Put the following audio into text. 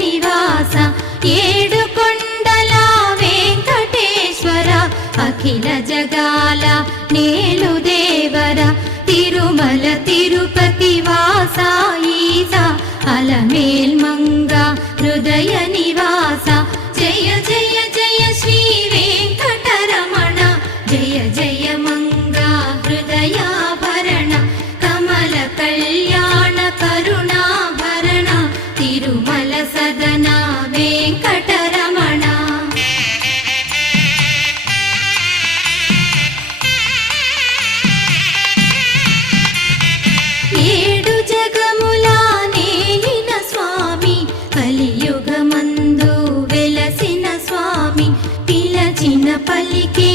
నివాస ఏడు కొండల వెంకటేశ్వర అఖిల జగాల నేలు దేవర తిరుమల తిరుపతి వాస ఈస అలమేల్ మంగ హృదయ నివాస జయ జయ జయ శ్రీ వెంకటరమణ జయ జయ మంగ హృదయాభరణ కమల కళ్యాణ కరుణాభరణ తిరుమల సదన వెంకటరమణ ఏడు జగముల నేలిన స్వామి కలియుగమందు వెలసిన స్వామి పిలచిన పలికే